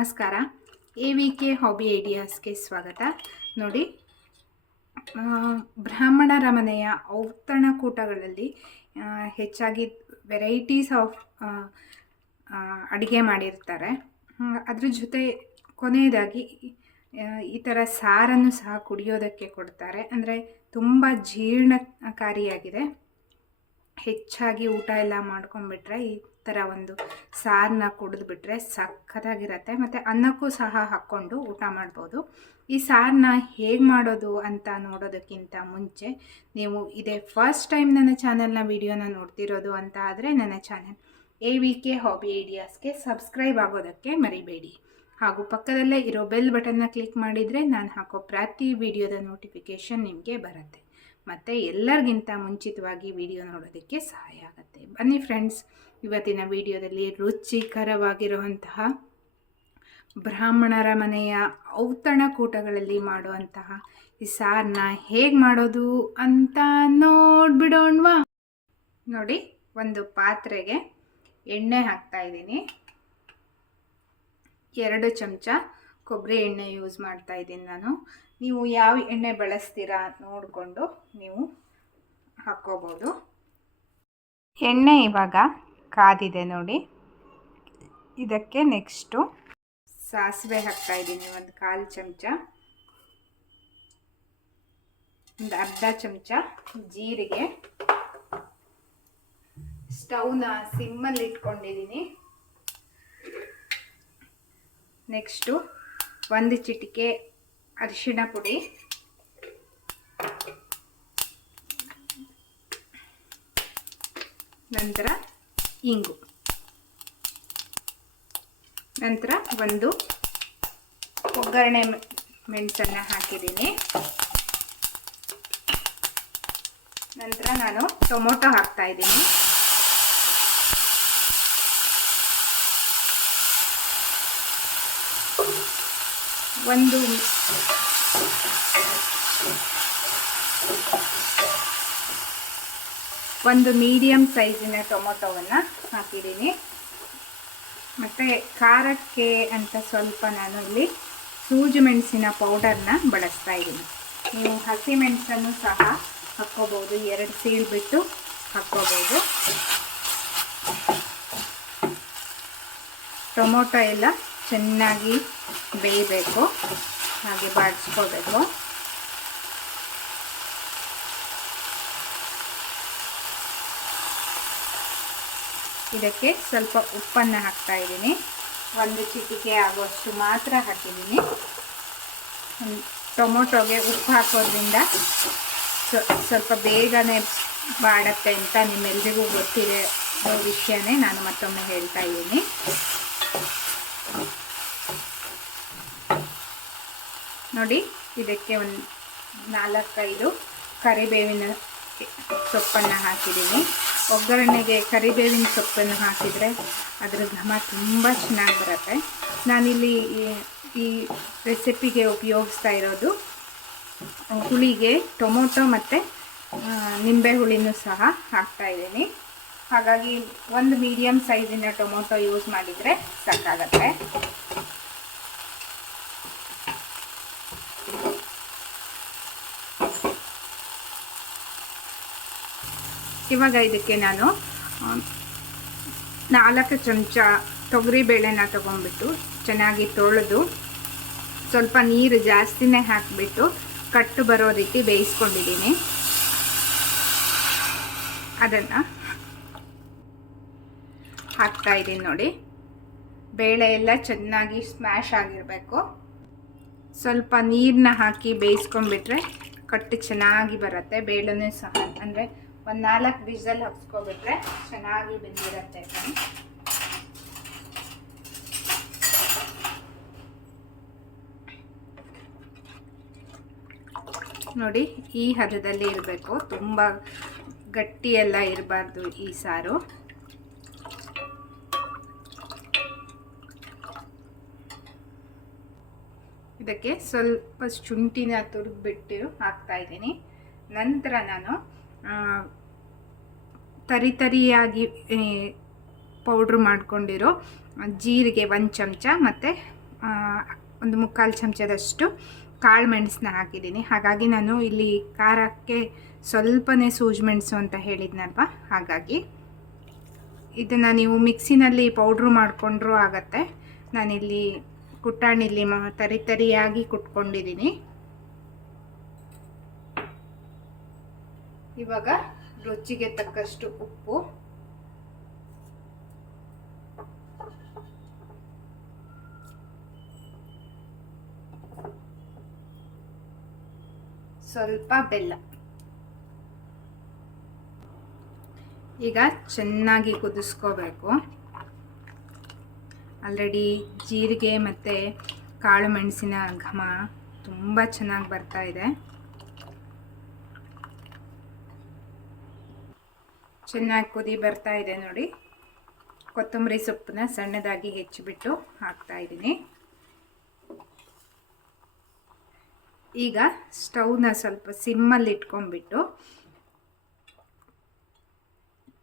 ನಮಸ್ಕಾರ. A V K hobby ಐಡಿಯಾಸ್ಗೆ ಸ್ವಾಗತ. ನೋಡಿ ಬ್ರಾಹ್ಮಣರ ಮನೆಯ ಔತಣಕೂಟಗಳಲ್ಲಿ ಹೆಚ್ಚಾಗಿ ವೆರೈಟೀಸ್ ಆಫ್ ಅಡುಗೆ ಮಾಡಿರ್ತಾರೆ. ಅದ್ರ ಜೊತೆ ಕೊನೆಯದಾಗಿ ಈ ಥರ ಸಾರನ್ನು ಸಹ ಕುಡಿಯೋದಕ್ಕೆ ಕೊಡ್ತಾರೆ. ಅಂದರೆ ತುಂಬ ಜೀರ್ಣಕಾರಿಯಾಗಿದೆ. ಹೆಚ್ಚಾಗಿ ಊಟ ಎಲ್ಲ ಮಾಡ್ಕೊಂಡ್ಬಿಟ್ರೆ ಈ ಥರ ಒಂದು ಸಾರನ್ನ ಕುಡಿದ್ಬಿಟ್ರೆ ಸಖತ್ತಾಗಿರತ್ತೆ ಮತ್ತು ಅನ್ನಕ್ಕೂ ಸಹ ಹಾಕ್ಕೊಂಡು ಊಟ ಮಾಡ್ಬೋದು. ಈ ಸಾರನ್ನ ಹೇಗೆ ಮಾಡೋದು ಅಂತ ನೋಡೋದಕ್ಕಿಂತ ಮುಂಚೆ ನೀವು ಇದೇ ಫಸ್ಟ್ ಟೈಮ್ ನನ್ನ ಚಾನಲ್ನ ವಿಡಿಯೋನ ನೋಡ್ತಿರೋದು ಅಂತ ಆದರೆ ನನ್ನ channel A V K hobby ಐಡಿಯಾಸ್ಗೆ subscribe ಆಗೋದಕ್ಕೆ ಮರಿಬೇಡಿ. ಹಾಗೂ ಪಕ್ಕದಲ್ಲೇ ಇರೋ ಬೆಲ್ ಬಟನ್ನ ಕ್ಲಿಕ್ ಮಾಡಿದರೆ ನಾನು ಹಾಕೋ ಪ್ರತಿ ವಿಡಿಯೋದ ನೋಟಿಫಿಕೇಷನ್ ನಿಮಗೆ ಬರುತ್ತೆ. ಮತ್ತು ಎಲ್ಲರಿಗಿಂತ ಮುಂಚಿತವಾಗಿ ವಿಡಿಯೋ ನೋಡೋದಕ್ಕೆ ಸಹಾಯ ಆಗುತ್ತೆ. ಬನ್ನಿ ಫ್ರೆಂಡ್ಸ್ ಇವತ್ತಿನ ವಿಡಿಯೋದಲ್ಲಿ ರುಚಿಕರವಾಗಿರುವಂತಹ ಬ್ರಾಹ್ಮಣರ ಮನೆಯ ಔತಣಕೂಟಗಳಲ್ಲಿ ಮಾಡುವಂತಹ ಈ ಸಾರನ್ನ ಹೇಗೆ ಮಾಡೋದು ಅಂತ ನೋಡ್ಬಿಡೋಣ್ವಾ. ನೋಡಿ, ಒಂದು ಪಾತ್ರೆಗೆ ಎಣ್ಣೆ ಹಾಕ್ತಾ ಇದ್ದೀನಿ. ಎರಡು ಚಮಚ ಕೊಬ್ಬರಿ ಎಣ್ಣೆ ಯೂಸ್ ಮಾಡ್ತಾ ಇದ್ದೀನಿ ನಾನು. ನೀವು ಯಾವ ಎಣ್ಣೆ ಬಳಸ್ತೀರಾ ನೋಡಿಕೊಂಡು ನೀವು ಹಾಕ್ಕೋಬೋದು. ಎಣ್ಣೆ ಇವಾಗ ಕಾದಿದೆ ನೋಡಿ. ಇದಕ್ಕೆ ನೆಕ್ಸ್ಟು ಸಾಸಿವೆ ಹಾಕ್ತಾ ಇದ್ದೀನಿ, ಒಂದು ಕಾಲು ಚಮಚ. ಒಂದು ಅರ್ಧ ಚಮಚ ಜೀರಿಗೆ. ಸ್ಟವ್ನ ಸಿಮ್ಮಲ್ಲಿ ಇಟ್ಕೊಂಡಿದ್ದೀನಿ. ನೆಕ್ಸ್ಟು ಒಂದು ಚಿಟಿಕೆ ಅರಿಶಿಣ ಪುಡಿ. ನಂತರ ಇಂಗು. ನಂತರ ಒಂದು ಒಗ್ಗರಣೆ ಮೆಣಸನ್ನು ಹಾಕಿದ್ದೀನಿ. ನಂತರ ನಾನು ಟೊಮೊಟೊ ಹಾಕ್ತಾ ಇದ್ದೀನಿ. ಒಂದು ಒಂದು ಮೀಡಿಯಮ್ ಸೈಜಿನ ಟೊಮೊಟೊವನ್ನು ಹಾಕಿದ್ದೀನಿ. ಮತ್ತು ಖಾರಕ್ಕೆ ಅಂತ ಸ್ವಲ್ಪ ನಾನು ಇಲ್ಲಿ ಸೂಜು ಮೆಣಸಿನ ಪೌಡರ್ನ ಬಳಸ್ತಾ ಇದ್ದೀನಿ. ನೀವು ಹಸಿ ಮೆಣಸನ್ನು ಸಹ ಹಾಕ್ಕೋಬೋದು, ಎರಡು ಸೀಳು ಬಿಟ್ಟು ಹಾಕ್ಕೋಬೋದು. ಟೊಮೊಟೊ ಎಲ್ಲ ಚೆನ್ನಾಗಿ ಬೇಯಬೇಕು. ಹಾಗೆ ಬಾಡಿಸ್ಕೋಬೇಕು. ಇದಕ್ಕೆ ಸ್ವಲ್ಪ ಉಪ್ಪನ್ನು ಹಾಕ್ತಾ ಇದ್ದೀನಿ. ಒಂದು ಚಿಟಿಕೆ ಆಗೋಷ್ಟು ಮಾತ್ರ ಹಾಕಿದ್ದೀನಿ. ಟೊಮೊಟೊಗೆ ಉಪ್ಪು ಹಾಕೋದ್ರಿಂದ ಸ್ವ- ಸ್ವಲ್ಪ ಬೇಗನೆ ಬಾಡತ್ತೆ ಅಂತ ನಿಮ್ಮೆಲ್ರಿಗೂ ಗೊತ್ತಿದೆ ಆ ವಿಷಯನೇ ನಾನು ಮತ್ತೊಮ್ಮೆ ಹೇಳ್ತಾ ಇದ್ದೀನಿ. ನೋಡಿ, ಇದಕ್ಕೆ ಒಂದು ನಾಲ್ಕೈದು ಕರಿಬೇವಿನ ಸೊಪ್ಪನ್ನು ಹಾಕಿದ್ದೀನಿ ಒಗ್ಗರಣೆಗೆ ಕರಿಬೇವಿನ ಸೊಪ್ಪನ್ನು ಹಾಕಿದರೆ ಅದರ ಘಮ ತುಂಬ ಚೆನ್ನಾಗಿ ಬರುತ್ತೆ. ನಾನಿಲ್ಲಿ ಈ- ರೆಸಿಪಿಗೆ ಉಪಯೋಗಿಸ್ತಾ ಇರೋದು ಹುಳಿಗೆ ಟೊಮೊಟೊ ಮತ್ತು ನಿಂಬೆ ಹುಳಿನೂ ಸಹ ಹಾಕ್ತಾ ಇದ್ದೀನಿ. ಹಾಗಾಗಿ ಒಂದು ಮೀಡಿಯಮ್ ಸೈಜಿನ ಟೊಮೊಟೊ ಯೂಸ್ ಮಾಡಿದರೆ ಸಾಕಾಗತ್ತೆ. ಇವಾಗ ಇದಕ್ಕೆ ನಾನು ನಾಲ್ಕು ಚಮಚ ತೊಗರಿಬೇಳೆನ ತೊಗೊಂಡ್ಬಿಟ್ಟು ಚೆನ್ನಾಗಿ ತೊಳೆದು ಸ್ವಲ್ಪ ನೀರು ಜಾಸ್ತಿನೇ ಹಾಕಿಬಿಟ್ಟು ಕಟ್ಟು ಬರೋ ರೀತಿ ಬೇಯಿಸ್ಕೊಂಡಿದ್ದೀನಿ. ಅದನ್ನು ಹಾಕ್ತಾ ಇದ್ದೀನಿ ನೋಡಿ. ಬೇಳೆ ಎಲ್ಲ ಚೆನ್ನಾಗಿ ಸ್ಮ್ಯಾಶ್ ಆಗಿರಬೇಕು. ಸ್ವಲ್ಪ ನೀರನ್ನ ಹಾಕಿ ಬೇಯಿಸ್ಕೊಂಡ್ಬಿಟ್ರೆ ಕಟ್ಟು ಚೆನ್ನಾಗಿ ಬರುತ್ತೆ. ಬೇಳೆನೂ ಸಹ, ಅಂದರೆ ಒಂದು ನಾಲ್ಕು ಬೀಜದಲ್ಲಿ ಹಬ್ಸ್ಕೊಬಿಟ್ರೆ ಚೆನ್ನಾಗಿ ಬೆಂದಿರುತ್ತೆ ನೋಡಿ, ಈ ಹದದಲ್ಲಿ ಇರಬೇಕು. ತುಂಬ ಗಟ್ಟಿಯೆಲ್ಲ ಇರಬಾರ್ದು ಈ ಸಾರು. ಇದಕ್ಕೆ ಸ್ವಲ್ಪ ಶುಂಠಿನ ತುರಿದ್ಬಿಟ್ಟು ಹಾಕ್ತಾ ಇದ್ದೀನಿ. ನಂತರ ನಾನು ತರಿ ತರಿಯಾಗಿ ಪೌಡ್ರ್ ಮಾಡ್ಕೊಂಡಿರೋ ಜೀರಿಗೆ ಒಂದು ಚಮಚ ಮತ್ತು ಒಂದು ಮುಕ್ಕಾಲು ಚಮಚದಷ್ಟು ಕಾಳು ಮೆಣಸನ್ನ ಹಾಕಿದ್ದೀನಿ. ಹಾಗಾಗಿ ನಾನು ಇಲ್ಲಿ ಖಾರಕ್ಕೆ ಸ್ವಲ್ಪನೇ ಸೂಜಿ ಮೆಣಸು ಅಂತ ಹೇಳಿದ್ನಲ್ವ? ಹಾಗಾಗಿ ಇದನ್ನು ನೀವು ಮಿಕ್ಸಿನಲ್ಲಿ ಪೌಡ್ರು ಮಾಡಿಕೊಂಡ್ರೂ ಆಗತ್ತೆ. ನಾನಿಲ್ಲಿ ಕುಟ್ಟಾಣಿಲಿ ತರಿ ತರಿಯಾಗಿ ಕುಟ್ಕೊಂಡಿದ್ದೀನಿ. ಇವಾಗ ರುಚಿಗೆ ತಕ್ಕಷ್ಟು ಉಪ್ಪು. ಸ್ವಲ್ಪ ಬೆಲ್ಲ. ಈಗ ಚೆನ್ನಾಗಿ ಕುದಿಸ್ಕೋಬೇಕು. ಆಲ್ರೆಡಿ ಜೀರಿಗೆ ಮತ್ತು ಕಾಳು ಮೆಣಸಿನ ಘಮ ತುಂಬ ಚೆನ್ನಾಗಿ ಬರ್ತಾ ಇದೆ. ಚೆನ್ನಾಗಿ ಕುದಿ ಬರ್ತಾ ಇದೆ ನೋಡಿ. ಕೊತ್ತಂಬರಿ ಸೊಪ್ಪನ್ನ ಸಣ್ಣದಾಗಿ ಹೆಚ್ಚಿಬಿಟ್ಟು ಹಾಕ್ತಾ ಇದ್ದೀನಿ. ಈಗ ಸ್ಟವ್ನ ಸ್ವಲ್ಪ ಸಿಮ್ಮಲ್ಲಿ ಇಟ್ಕೊಂಡ್ಬಿಟ್ಟು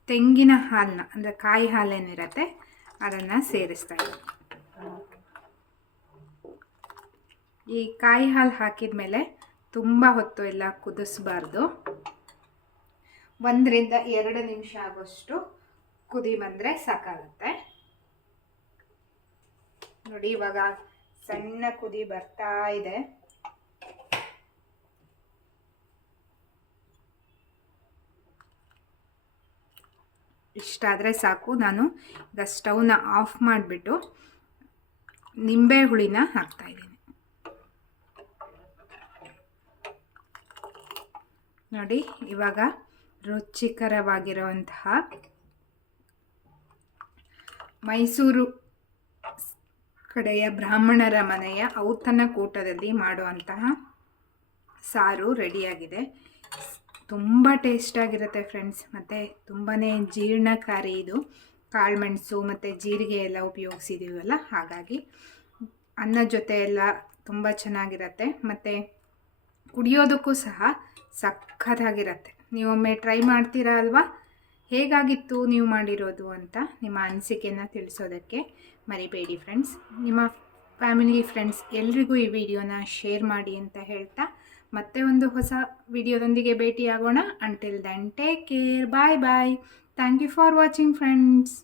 ತೆಂಗಿನ ಹಾಲನ್ನ ಅಂದರೆ ಕಾಯಿ ಹಾಲೇನಿರತ್ತೆ ಅದನ್ನು ಸೇರಿಸ್ತಾ ಇದ್ದೀನಿ. ಈ ಕಾಯಿ ಹಾಲು ಹಾಕಿದ ಮೇಲೆ ತುಂಬ ಹೊತ್ತು ಎಲ್ಲ ಕುದಿಸ್ಬಾರ್ದು. ಒಂದರಿಂದ ಎರಡು ನಿಮಿಷ ಆಗೋಷ್ಟು ಕುದಿ ಬಂದರೆ ಸಾಕಾಗುತ್ತೆ. ನೋಡಿ, ಇವಾಗ ಸಣ್ಣ ಕುದಿ ಬರ್ತಾ ಇದೆ. ಇಷ್ಟಾದರೆ ಸಾಕು. ನಾನು ಈಗ ಸ್ಟವ್ನ ಆಫ್ ಮಾಡಿಬಿಟ್ಟು ನಿಂಬೆ ಹುಳಿನ ಹಾಕ್ತಾಯಿದ್ದೀನಿ ನೋಡಿ, ಇವಾಗ ರುಚಿಕರವಾಗಿರುವಂತಹ ಮೈಸೂರು ಕಡೆಯ ಬ್ರಾಹ್ಮಣರ ಮನೆಯ ಔತನ ಕೂಟದಲ್ಲಿ ಮಾಡುವಂತಹ ಸಾರು ರೆಡಿಯಾಗಿದೆ. ತುಂಬ ಟೇಸ್ಟಾಗಿರುತ್ತೆ ಫ್ರೆಂಡ್ಸ್. ಮತ್ತು ತುಂಬಾ ಜೀರ್ಣಕಾರಿ ಇದು. ಕಾಳುಮೆಣಸು ಮತ್ತು ಜೀರಿಗೆ ಎಲ್ಲ ಉಪಯೋಗಿಸಿದ್ದೀವಲ್ಲ ಹಾಗಾಗಿ ಅನ್ನ ಜೊತೆ ಎಲ್ಲ ತುಂಬ ಚೆನ್ನಾಗಿರುತ್ತೆ. ಮತ್ತು ಕುಡಿಯೋದಕ್ಕೂ ಸಹ ಸಖತ್ತಾಗಿರುತ್ತೆ. ನೀವೊಮ್ಮೆ ಟ್ರೈ ಮಾಡ್ತೀರಾ ಅಲ್ವಾ? ಹೇಗಾಗಿತ್ತು ನೀವು ಮಾಡಿರೋದು ಅಂತ ನಿಮ್ಮ ಅನಿಸಿಕೆಯನ್ನು ತಿಳಿಸೋದಕ್ಕೆ ಮರಿಬೇಡಿ ಫ್ರೆಂಡ್ಸ್. ನಿಮ್ಮ ಫ್ಯಾಮಿಲಿ ಫ್ರೆಂಡ್ಸ್ ಎಲ್ರಿಗೂ ಈ ವಿಡಿಯೋನ ಶೇರ್ ಮಾಡಿ ಅಂತ ಹೇಳ್ತಾ ಮತ್ತೆ ಒಂದು ಹೊಸ ವಿಡಿಯೋದೊಂದಿಗೆ ಭೇಟಿಯಾಗೋಣ. Until then take care bye bye thank you for watching friends